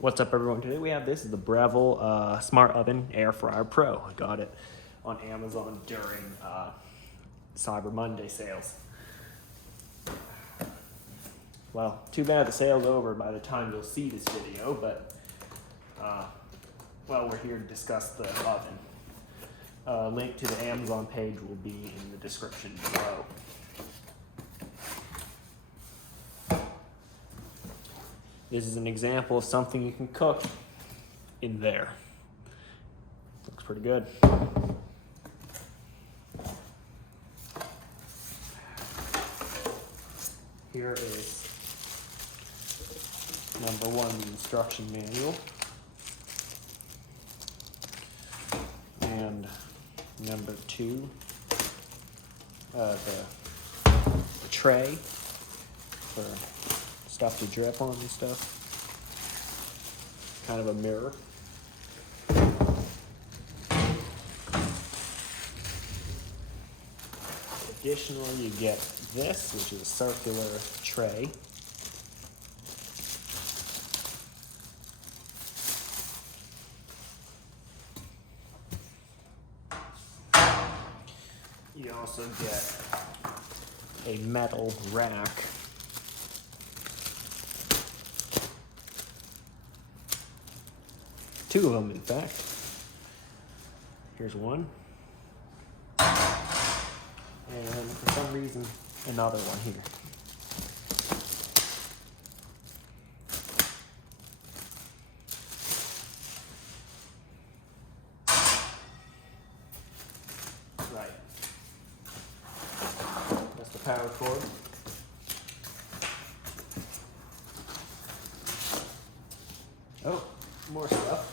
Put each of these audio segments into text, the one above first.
What's up, everyone? Today we have this is the Breville Smart Oven Air Fryer Pro. I got it on Amazon during Cyber Monday sales. Well, too bad the sale's over by the time you'll see this video, but well, we're here to discuss the oven. Link to the Amazon page will be in the description below. This is an example of something you can cook in there. Looks pretty good. Here is number one, the instruction manual. And number two, the tray for stuff to drip on and stuff. Kind of a mirror. Additionally, you get this, which is a circular tray. You also get a metal rack. Two of them, in fact. Here's one. And for some reason, another one here. Right. That's the power cord. Oh, more stuff.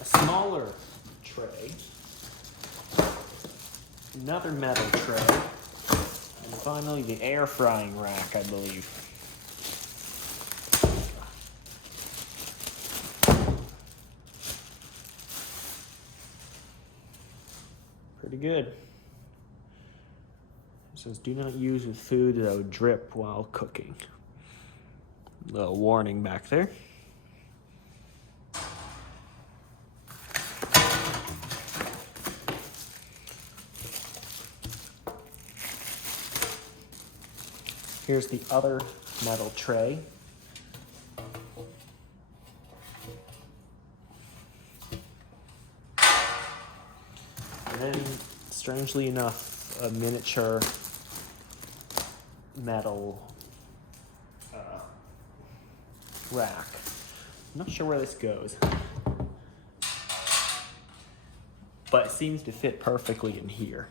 A smaller tray, another metal tray, and finally the air frying rack, I believe. Pretty good. It says do not use with food that would drip while cooking. Little warning back there. Here's the other metal tray. And then, strangely enough, a miniature metal rack. I'm not sure where this goes, but it seems to fit perfectly in here.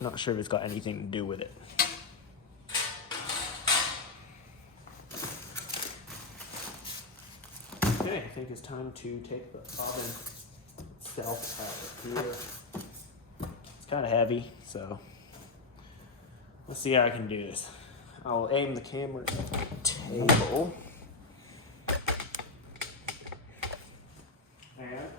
Not sure if it's got anything to do with it. Okay, I think it's time to take the oven itself out of here. It's kind of heavy, so let's see how I can do this. I'll aim the camera at the table. And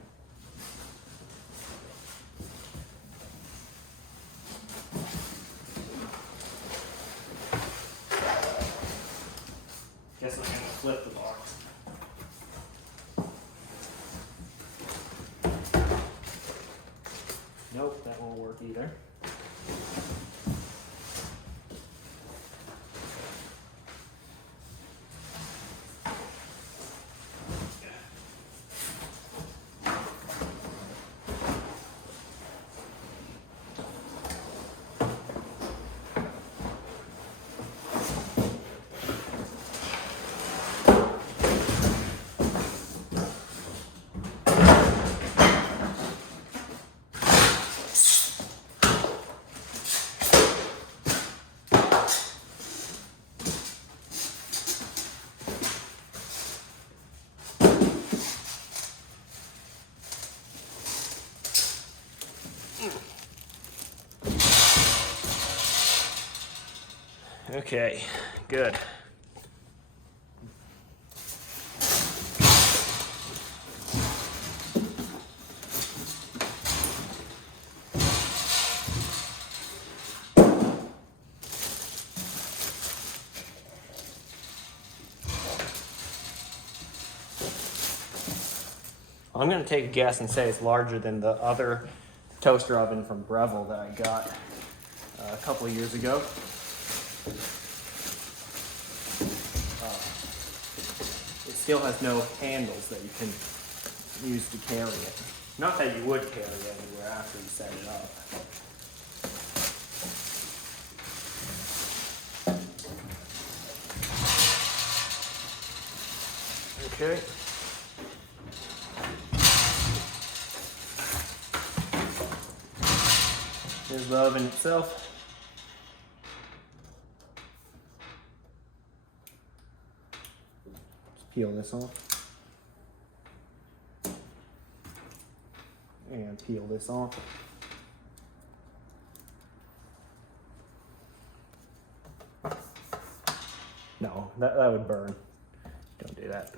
guess I'm gonna flip the box. Nope, that won't work either. Okay, good. I'm going to take a guess and say it's larger than the other toaster oven from Breville that I got a couple of years ago. It still has no handles that you can use to carry it. Not that you would carry it anywhere after you set it up. Okay. Here's the oven itself. Just peel this off. And peel this off. No, that would burn. Don't do that.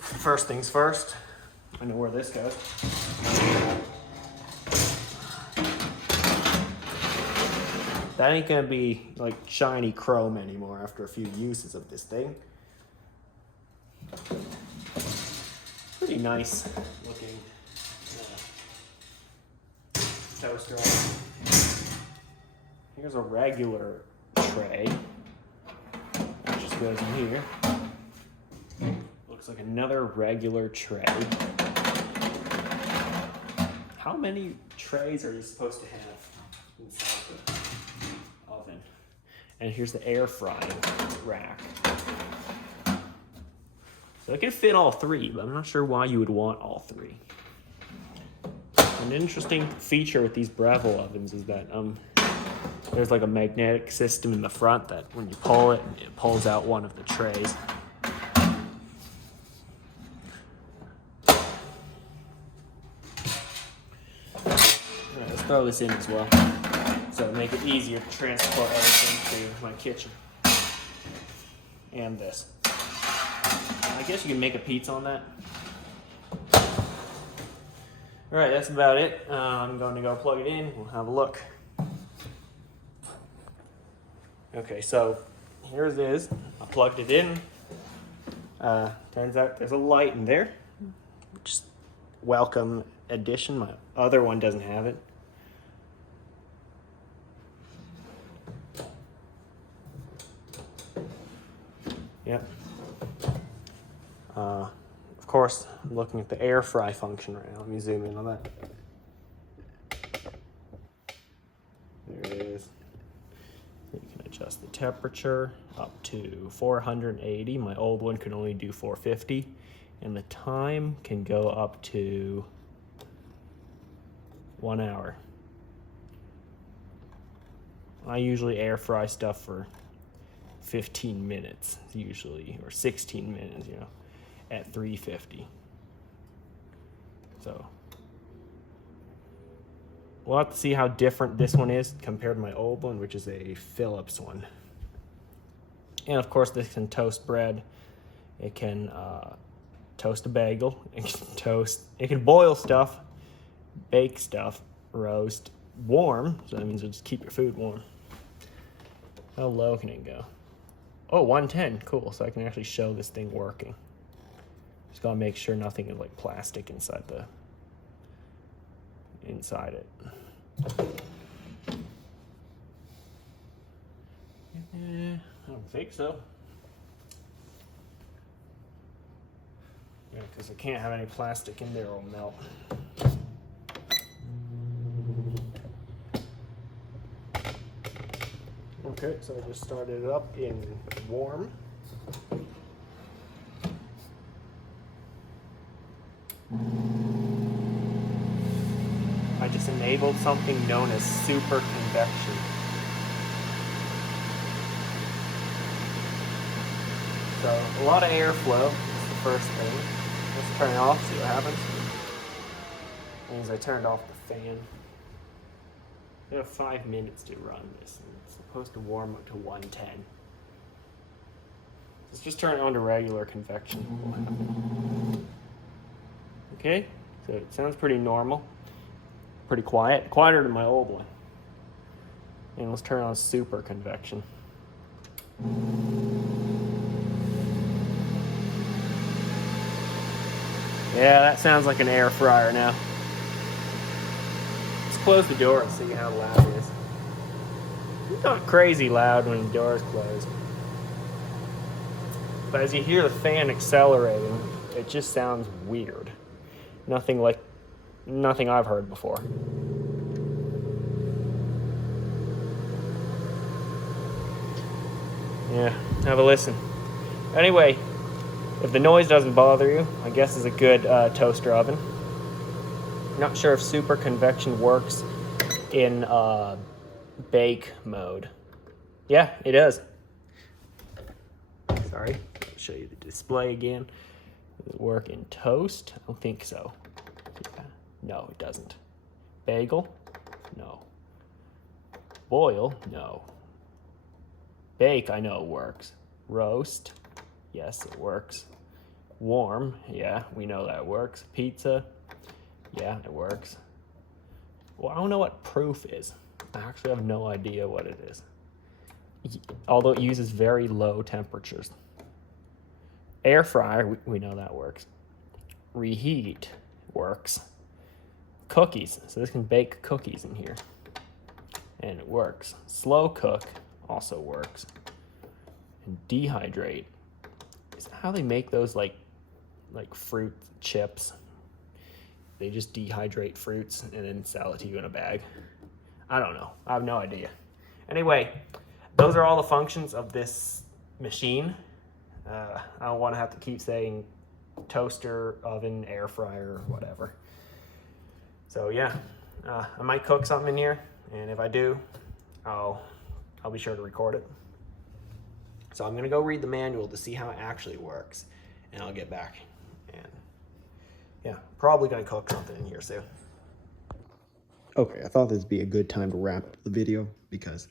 First things first, I know where this goes. That ain't gonna be like shiny chrome anymore after a few uses of this thing. Pretty nice looking toaster oven. Here's a regular tray. That just goes in here. Looks like another regular tray. How many trays are you supposed to have inside the oven? And here's the air frying rack. So it can fit all three, but I'm not sure why you would want all three. An interesting feature with these Breville ovens is that there's like a magnetic system in the front that when you pull it, it pulls out one of the trays. Alright, let's throw this in as well. So make it easier to transport everything to my kitchen. And this. I guess you can make a pizza on that. Alright, that's about it. I'm going to go plug it in. We'll have a look. Okay, so here it is. I plugged it in. Turns out there's a light in there. Just welcome addition. My other one doesn't have it. Yep. Of course, I'm looking at the air fry function right now. Let me zoom in on that. There it is. You can adjust the temperature up to 480. My old one could only do 450. And the time can go up to 1 hour. I usually air fry stuff for 15 minutes usually, or 16 minutes, you know, at 350. So we'll have to see how different this one is compared to my old one, which is a Phillips one. And of course this can toast bread. It can toast a bagel. It can boil stuff, bake stuff, roast, warm. So that means it'll just keep your food warm. How low can it go? Oh, 110, cool. So I can actually show this thing working. Just gotta make sure nothing is like plastic inside it. I don't think so. Yeah, because I can't have any plastic in there or it'll melt. Okay, so I just started it up in warm. I just enabled something known as super convection. So a lot of airflow is the first thing. Let's turn it off, see what happens. Means I turned off the fan. We have 5 minutes to run this. And it's supposed to warm up to 110. Let's just turn it on to regular convection. Okay, so it sounds pretty normal. Pretty quiet. Quieter than my old one. And let's turn on super convection. Yeah, that sounds like an air fryer now. Let's close the door and see how loud it is. It's not crazy loud when the door is closed. But as you hear the fan accelerating, it just sounds weird. Nothing I've heard before. Yeah, have a listen. Anyway, if the noise doesn't bother you, I guess it's a good toaster oven. Not sure if super convection works in bake mode. Yeah, it does. Sorry, I'll show you the display again. Does it work in toast? I don't think so. Yeah. No, it doesn't. Bagel? No. Boil? No. Bake, I know it works. Roast? Yes, it works. Warm? Yeah, we know that works. Pizza? Yeah, it works. Well, I don't know what proof is. I actually have no idea what it is. Although it uses very low temperatures. Air fryer, we know that works. Reheat works. Cookies, so this can bake cookies in here. And it works. Slow cook also works. And dehydrate. Is that how they make those like fruit chips? They just dehydrate fruits and then sell it to you in a bag. I don't know. I have no idea. Anyway, those are all the functions of this machine. I don't want to have to keep saying toaster, oven, air fryer, whatever. So yeah, I might cook something in here, and if I do, I'll be sure to record it. So I'm gonna go read the manual to see how it actually works, and I'll get back. And yeah, probably gonna cook something in here soon. Okay, I thought this would be a good time to wrap up the video because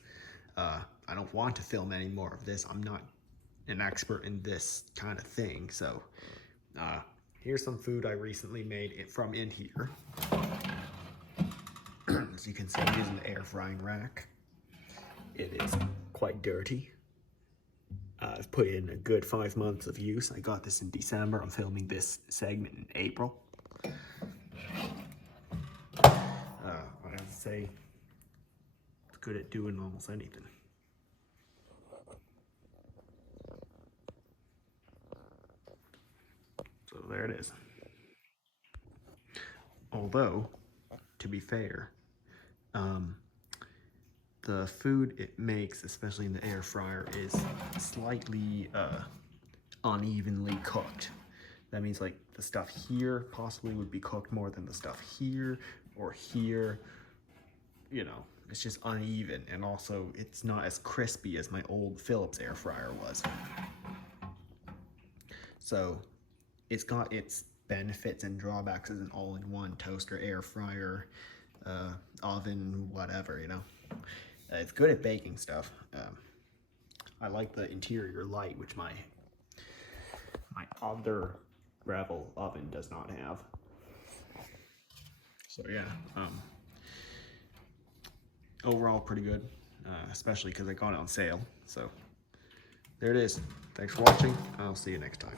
I don't want to film any more of this. I'm not an expert in this kind of thing. So here's some food I recently made from in here. As you can see, I'm using the air frying rack. It is quite dirty. I've put in a good 5 months of use. I got this in December. I'm filming this segment in April. I have to say, it's good at doing almost anything. So there it is. Although, to be fair, the food it makes, especially in the air fryer, is slightly unevenly cooked. That means like the stuff here possibly would be cooked more than the stuff here or here. You know, it's just uneven, and also it's not as crispy as my old Philips air fryer was. So it's got its benefits and drawbacks as an all-in-one toaster, air fryer, oven, whatever, you know. It's good at baking stuff. I like the interior light, which my other Breville oven does not have. So yeah, overall pretty good, especially because I got it on sale. So there it is. Thanks for watching. I'll see you next time.